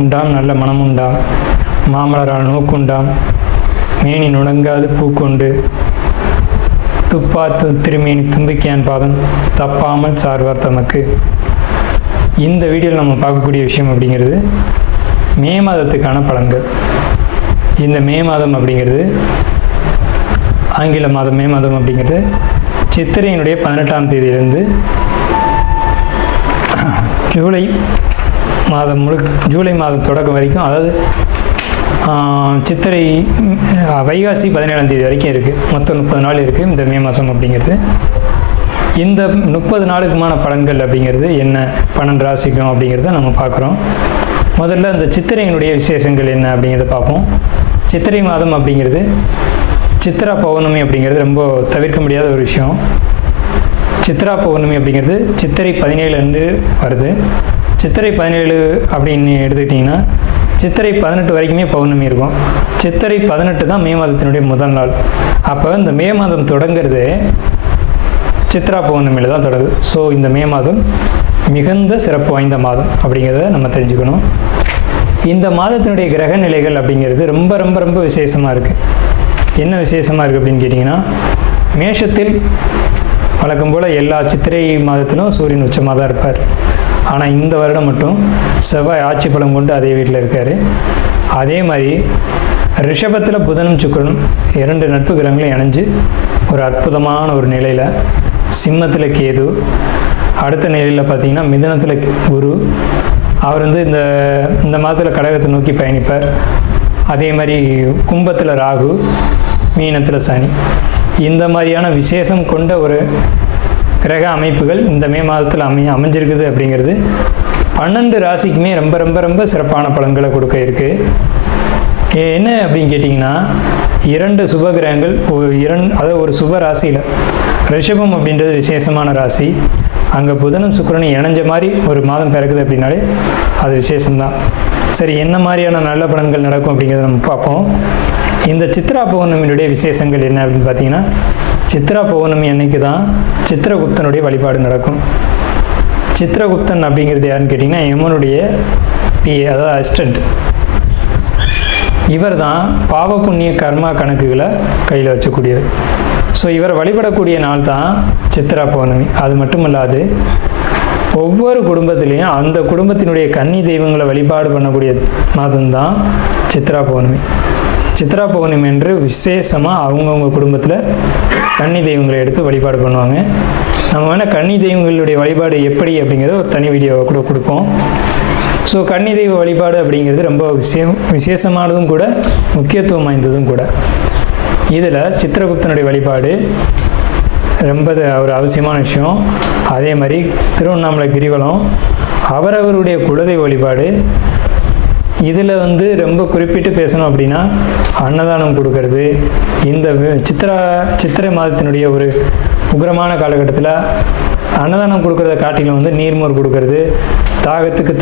உண்டாம் நல்ல மனம் உண்டாம், மாமலரால் நோக்குண்டாம், மேனி நுணங்காது பூக்கொண்டு, துப்பாத்து திருமேனி தும்பிக்கையான் பாதம் தப்பாமல் சார்வார் தமக்கு. இந்த வீடியோவில் நம்ம பார்க்கக்கூடிய விஷயம் அப்படிங்கிறது மே மாதத்துக்கான பலன்கள். இந்த மே மாதம் அப்படிங்கிறது ஆங்கில மாதம். மே மாதம் அப்படிங்கிறது சித்திரையினுடைய 18ஆம் தேதியிலிருந்து ஜூலை மாதம் ஜூலை மாதம் தொடக்கம் வரைக்கும், அதாவது சித்திரை வைகாசி 17ஆம் தேதி வரைக்கும் இருக்குது. மொத்தம் 30 நாள் இருக்குது இந்த மே மாதம் அப்படிங்கிறது. இந்த 30 நாளுக்குமான பலன்கள் அப்படிங்கிறது என்ன, 12 ராசிக்கும் அப்படிங்கிறத நம்ம பார்க்குறோம். முதல்ல இந்த சித்திரையினுடைய விசேஷங்கள் என்ன அப்படிங்கிறத பார்ப்போம். சித்திரை மாதம் அப்படிங்கிறது சித்ரா பௌர்ணமி அப்படிங்கிறது ரொம்ப தவிர்க்க முடியாத ஒரு விஷயம். சித்ரா பௌர்ணமி அப்படிங்கிறது சித்திரை 17 அன்று வருது. சித்திரை 17 அப்படின்னு எடுத்துக்கிட்டிங்கன்னா சித்திரை 18 வரைக்குமே பௌர்ணமி இருக்கும். சித்திரை 18 தான் மே மாதத்தினுடைய முதல் நாள். அப்போ இந்த மே மாதம் தொடங்கிறது சித்ரா பௌர்ணமியில் தான் தொடங்குது. ஸோ இந்த மே மாதம் மிகுந்த சிறப்பு வாய்ந்த மாதம் அப்படிங்கிறத நம்ம தெரிஞ்சுக்கணும். இந்த மாதத்தினுடைய கிரக நிலைகள் அப்படிங்கிறது ரொம்ப ரொம்ப ரொம்ப விசேஷமாக இருக்குது. என்ன விசேஷமாக இருக்குது அப்படின்னு கேட்டிங்கன்னா, மேஷத்தில் வழக்கம் போல் எல்லா சித்திரை மாதத்திலும் சூரியன் உச்சமாக தான் இருப்பார். ஆனால் இந்த வருடம் மட்டும் செவ்வாய் ஆட்சி பலம் கொண்டு அதே வீட்டில் இருக்கார். அதே மாதிரி ரிஷபத்தில் புதனும் சுக்கிரனும் 2 நட்பு கிரகங்களும் இணைஞ்சு ஒரு அற்புதமான ஒரு நிலையில், சிம்மத்தில் கேது, அடுத்த நிலையில் பார்த்திங்கன்னா மிதுனத்தில் குரு, அவர் இந்த மாதத்தில் கடகத்தை நோக்கி பயணிப்பார். அதே மாதிரி கும்பத்தில் ராகு, மீனத்தில் சனி. இந்த மாதிரியான விசேஷம் கொண்ட ஒரு கிரக அமைப்புகள் இந்த மே மாதத்தில் அமைஞ்சிருக்குது அப்படிங்கிறது 12 ராசிக்குமே ரொம்ப ரொம்ப ரொம்ப சிறப்பான பலன்களை கொடுக்க இருக்குது. என்ன அப்படின்னு கேட்டிங்கன்னா, 2 சுப கிரகங்கள் அதாவது ஒரு சுப ராசியில், ரிஷபம் அப்படின்றது விசேஷமான ராசி, அங்கே புதனும் சுக்கிரனும் இணைஞ்ச மாதிரி ஒரு மாதம் பிறக்குது அப்படின்னாலே அது விசேஷம்தான். சரி, என்ன மாதிரியான நல்ல பலன்கள் நடக்கும் அப்படிங்கிறத நம்ம பார்ப்போம். இந்த சித்ரா பௌர்ணமியினுடைய விசேஷங்கள் என்ன அப்படின்னு பார்த்தீங்கன்னா, சித்ரா பௌர்ணமி அன்னைக்கு தான் சித்திரகுப்தனுடைய வழிபாடு நடக்கும். சித்திரகுப்தன் அப்படிங்கிறது யாருன்னு கேட்டிங்கன்னா, யமனுடைய பிஏ, அதாவது அசிஸ்டண்ட். இவர் தான் பாவ புண்ணிய கர்மா கணக்குகளை கையில் வச்சக்கூடியவர். ஸோ இவர் வழிபடக்கூடிய நாள் தான் சித்ரா பௌர்ணமி. அது மட்டும் இல்லாது ஒவ்வொரு குடும்பத்திலையும் அந்த குடும்பத்தினுடைய கன்னி தெய்வங்களை வழிபாடு பண்ணக்கூடிய மாதம்தான் சித்ரா பௌர்ணமி. சித்ரா பௌர்ணமி என்று விசேஷமாக அவங்கவுங்க குடும்பத்தில் கன்னி தெய்வங்களை எடுத்து வழிபாடு பண்ணுவாங்க. நம்ம வேணால் கன்னி தெய்வங்களுடைய வழிபாடு எப்படி அப்படிங்கிறத ஒரு தனி வீடியோவை கூட கொடுப்போம். ஸோ கன்னி தெய்வ வழிபாடு அப்படிங்கிறது ரொம்ப விசேஷமானதும் கூட, முக்கியத்துவம் வாய்ந்ததும் கூட. இதில் சித்திரகுப்தனுடைய வழிபாடு ரொம்ப ஒரு அவசியமான விஷயம். அதே மாதிரி திருவண்ணாமலை கிரிவலம், அவரவருடைய குலதெய்வ வழிபாடு. இதில் ரொம்ப குறிப்பிட்டு பேசணும் அப்படின்னா, அன்னதானம் கொடுக்கறது. இந்த சித்திரை மாதத்தினுடைய ஒரு உக்கிரமான காலகட்டத்தில் அன்னதானம் கொடுக்கறத காட்டிலும் நீர்மோர் கொடுக்கறது, தாகத்துக்கு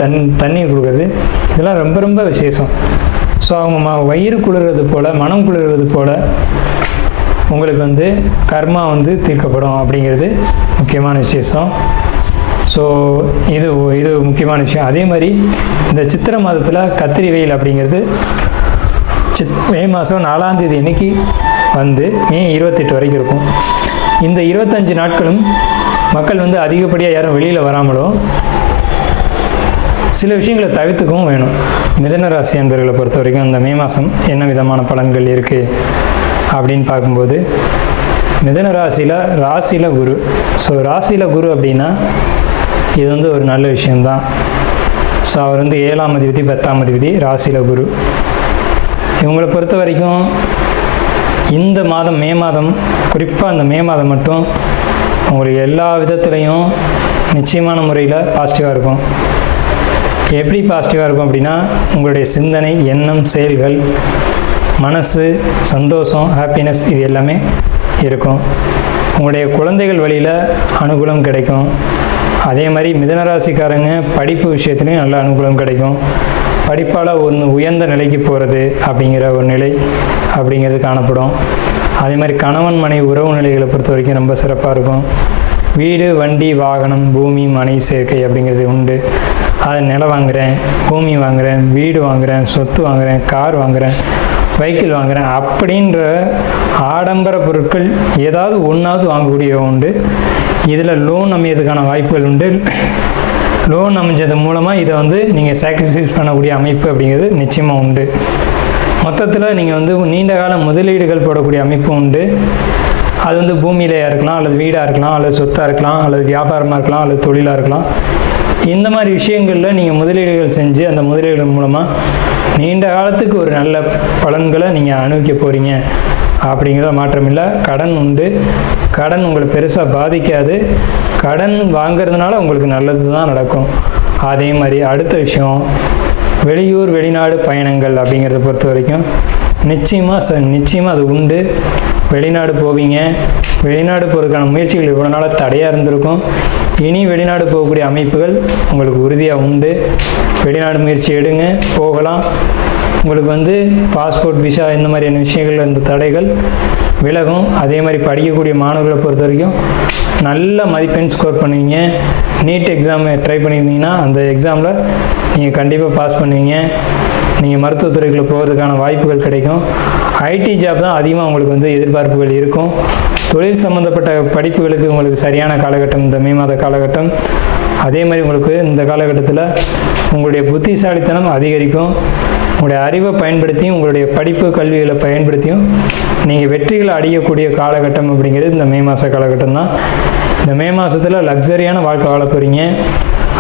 தண்ணீர் கொடுக்கறது, இதெல்லாம் ரொம்ப ரொம்ப விசேஷம். ஸோ அவங்க வயிறு குளிர்றது போல், மனம் குளிர்வது போல் உங்களுக்கு கர்மா தீர்க்கப்படும் அப்படிங்கிறது முக்கியமான விசேஷம். ஸோ இது முக்கியமான விஷயம். அதே மாதிரி இந்த சித்திரை மாதத்தில் கத்திரி வெயில் அப்படிங்கிறது மே மாதம் 4ஆம் தேதி அன்னைக்கு மே 28 வரைக்கும் இருக்கும். இந்த 25 நாட்களும் மக்கள் அதிகப்படியாக யாரும் வெளியில் வராமலும் சில விஷயங்களை தவிர்த்துக்கவும் வேணும். மிதுன ராசி அன்பர்களை பொறுத்த வரைக்கும் இந்த மே மாதம் என்ன விதமான பலன்கள் இருக்குது அப்படின்னு பார்க்கும்போது, மிதுன ராசியில் குரு. ஸோ ராசியில் குரு அப்படின்னா இது ஒரு நல்ல விஷயந்தான். ஸோ அவர் 7ஆம் அதிபதி 10ஆம் அதிபதி, ராசியில் குரு. இவங்களை பொறுத்த வரைக்கும் இந்த மாதம் மே மாதம், குறிப்பாக அந்த மே மாதம் மட்டும் உங்களுக்கு எல்லா விதத்துலேயும் நிச்சயமான முறையில் பாசிட்டிவாக இருக்கும். எப்படி பாசிட்டிவாக இருக்கும் அப்படின்னா, உங்களுடைய சிந்தனை, எண்ணம், செயல்கள், மனசு, சந்தோஷம், ஹாப்பினஸ், இது எல்லாமே இருக்கும். உங்களுடைய குழந்தைகள் வழியில் அனுகூலம் கிடைக்கும். அதே மாதிரி மிதுனராசிக்காரங்க படிப்பு விஷயத்துலையும் நல்ல அனுகூலம் கிடைக்கும். படிப்பால் உயர்ந்த நிலைக்கு போகிறது அப்படிங்கிற ஒரு நிலை அப்படிங்கிறது காணப்படும். அதே மாதிரி கணவன் மனைவி உறவு நிலைகளை பொறுத்த வரைக்கும் ரொம்ப சிறப்பாக இருக்கும். வீடு, வண்டி, வாகனம், பூமி, மனை சேர்க்கை அப்படிங்கிறது உண்டு. அதை நிலம் வாங்குகிறேன், பூமி வாங்குகிறேன், வீடு வாங்குகிறேன், சொத்து வாங்குகிறேன், கார் வாங்குகிறேன், வெஹிக்கிள் வாங்குகிறேன் அப்படின்ற ஆடம்பர பொருட்கள் ஏதாவது ஒன்றாவது வாங்கக்கூடிய உண்டு. இதில் லோன் அமையறதுக்கான வாய்ப்புகள் உண்டு. லோன் அமைஞ்சது மூலமாக இதை நீங்கள் சாக்ரிஃபைஸ் பண்ணக்கூடிய அமைப்பு அப்படிங்கிறது நிச்சயமாக உண்டு. மொத்தத்தில் நீங்கள் நீண்ட கால முதலீடுகள் போடக்கூடிய அமைப்பு உண்டு. அது பூமியிலையாக இருக்கலாம், அல்லது வீடாக இருக்கலாம், அல்லது சொத்தாக இருக்கலாம், அல்லது வியாபாரமாக இருக்கலாம், அல்லது தொழிலாக இருக்கலாம். இந்த மாதிரி விஷயங்களில் நீங்கள் முதலீடுகள் செஞ்சு அந்த முதலீடுகள் மூலமாக நீண்ட காலத்துக்கு ஒரு நல்ல பலன்களை நீங்கள் அனுபவிக்க போகிறீங்க அப்படிங்கிறத மாற்றமில்லை. கடன் உண்டு. கடன் உங்களை பெருசாக பாதிக்காது. கடன் வாங்கிறதுனால உங்களுக்கு நல்லது தான் நடக்கும். அதே மாதிரி அடுத்த விஷயம், வெளியூர் வெளிநாடு பயணங்கள் அப்படிங்கிறத பொறுத்த வரைக்கும் நிச்சயமாக அது உண்டு. வெளிநாடு போவீங்க. வெளிநாடு போகிறதுக்கான முயற்சிகள் இவ்வளோ நாளாக தடையாக இருந்திருக்கும். இனி வெளிநாடு போகக்கூடிய அமைப்புகள் உங்களுக்கு உறுதியாக உண்டு. வெளிநாடு முயற்சி எடுங்க, போகலாம். உங்களுக்கு பாஸ்போர்ட், விசா இந்த மாதிரியான விஷயங்கள் இந்த தடைகள் விலகும். அதே மாதிரி படிக்கக்கூடிய மாணவர்களை பொறுத்த வரைக்கும் நல்ல மதிப்பெண் ஸ்கோர் பண்ணுவீங்க. நீட் எக்ஸாம் ட்ரை பண்ணியிருந்தீங்கன்னா அந்த எக்ஸாமில் நீங்கள் கண்டிப்பாக பாஸ் பண்ணுவீங்க. நீங்கள் மருத்துவத்துறைக்குள்ளே போகிறதுக்கான வாய்ப்புகள் கிடைக்கும். ஐடி ஜாப் தான் அதிகமாக உங்களுக்கு எதிர்பார்ப்புகள் இருக்கும். தொழில் சம்மந்தப்பட்ட படிப்புகளுக்கு உங்களுக்கு சரியான காலகட்டம் இந்த மே மாத காலகட்டம். அதே மாதிரி உங்களுக்கு இந்த காலகட்டத்தில் உங்களுடைய புத்திசாலித்தனம் அதிகரிக்கும். உங்களுடைய அறிவை பயன்படுத்தியும் உங்களுடைய படிப்பு கல்விகளை பயன்படுத்தியும் நீங்கள் வெற்றிகளை அடையக்கூடிய காலகட்டம் அப்படிங்கிறது இந்த மே மாத காலகட்டம் தான். இந்த மே மாதத்தில் லக்ஸரியான வாழ்க்கை வாழ போகிறீங்க.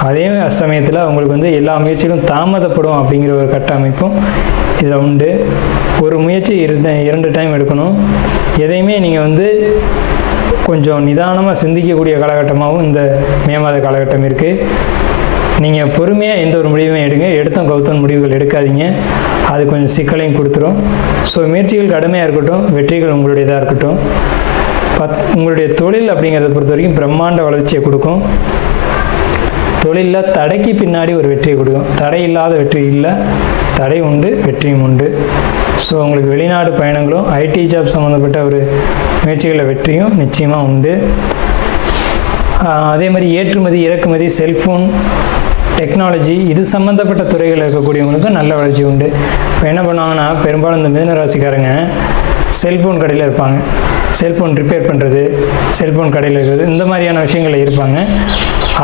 அதே சமயத்தில் உங்களுக்கு எல்லா முயற்சிகளும் தாமதப்படும் அப்படிங்கிற ஒரு கட்டமைப்பும் இதில் உண்டு. ஒரு முயற்சி 2 டைம் எடுக்கணும். எதையுமே நீங்கள் கொஞ்சம் நிதானமாக சிந்திக்கக்கூடிய காலகட்டமாகவும் இந்த மே மாத காலகட்டம் இருக்குது. நீங்கள் பொறுமையாக எந்த ஒரு முடிவுமே எடுங்க. எடுத்தோம் கவுத்தோம் முடிவுகள் எடுக்காதீங்க. அது கொஞ்சம் சிக்கலையும் கொடுத்துரும். ஸோ முயற்சிகள் கடுமையாக இருக்கட்டும், வெற்றிகள் உங்களுடையதாக இருக்கட்டும். உங்களுடைய தொழில் அப்படிங்கிறத பொறுத்த வரைக்கும் பிரம்மாண்ட வளர்ச்சியை கொடுக்கும். தொழிலில் தடைக்கு பின்னாடி ஒரு வெற்றியை கொடுக்கும். தடை இல்லாத வெற்றி இல்லை, தடை உண்டு, வெற்றியும் உண்டு. ஸோ உங்களுக்கு வெளிநாடு பயணங்களும் ஐடி ஜாப் சம்மந்தப்பட்ட ஒரு முயற்சிகளில் வெற்றியும் நிச்சயமாக உண்டு. அதே மாதிரி ஏற்றுமதி, இறக்குமதி, செல்ஃபோன் டெக்னாலஜி இது சம்மந்தப்பட்ட துறைகளில் இருக்கக்கூடியவங்களுக்கும் நல்ல வளர்ச்சி உண்டு. இப்போ என்ன பண்ணுவாங்கன்னா, பெரும்பாலும் இந்த மிதுன ராசிக்காரங்க செல்ஃபோன் கடையில் இருப்பாங்க. செல்ஃபோன் ரிப்பேர் பண்ணுறது, செல்ஃபோன் கடையில் இருக்கிறது, இந்த மாதிரியான விஷயங்களில் இருப்பாங்க.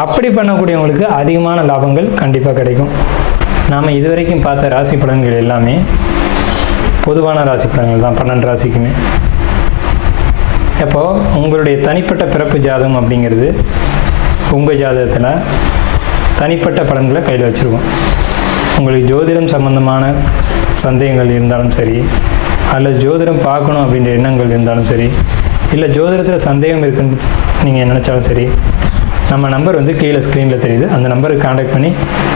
அப்படி பண்ணக்கூடியவங்களுக்கு அதிகமான லாபங்கள் கண்டிப்பாக கிடைக்கும். நாம் இதுவரைக்கும் பார்த்த ராசி பலன்கள் எல்லாமே பொதுவான ராசி பலன்கள் தான், 12 ராசிக்குமே. அப்போது உங்களுடைய தனிப்பட்ட பிறப்பு ஜாதகம் அப்படிங்கிறது உங்கள் ஜாதகத்தில் தனிப்பட்ட பலன்களை கையில் வச்சுருக்கோம். உங்களுக்கு ஜோதிடம் சம்பந்தமான சந்தேகங்கள் இருந்தாலும் சரி, அல்லது ஜோதிடம் பார்க்கணும் அப்படின்ற எண்ணங்கள் இருந்தாலும் சரி, இல்லை ஜோதிடத்தில் சந்தேகம் இருக்குன்னு நீங்கள் நினச்சாலும் சரி, நம்ம நம்பர் கீழே ஸ்க்ரீனில் தெரியுது. அந்த நம்பருக்கு காண்டாக்ட் பண்ணி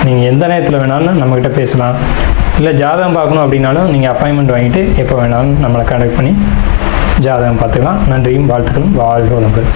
நீங்கள் எந்த நேரத்தில் வேணாலும் நம்மக்கிட்ட பேசலாம். இல்லை ஜாதகம் பார்க்கணும் அப்படின்னாலும் நீங்கள் அப்பாயின்மெண்ட் வாங்கிட்டு எப்போ வேணாலும் நம்மளை காண்டாக்ட் பண்ணி ஜாதகம் பார்த்துக்கலாம். நன்றியும் வாழ்த்துக்களும். வாழ்க வளமுடன்.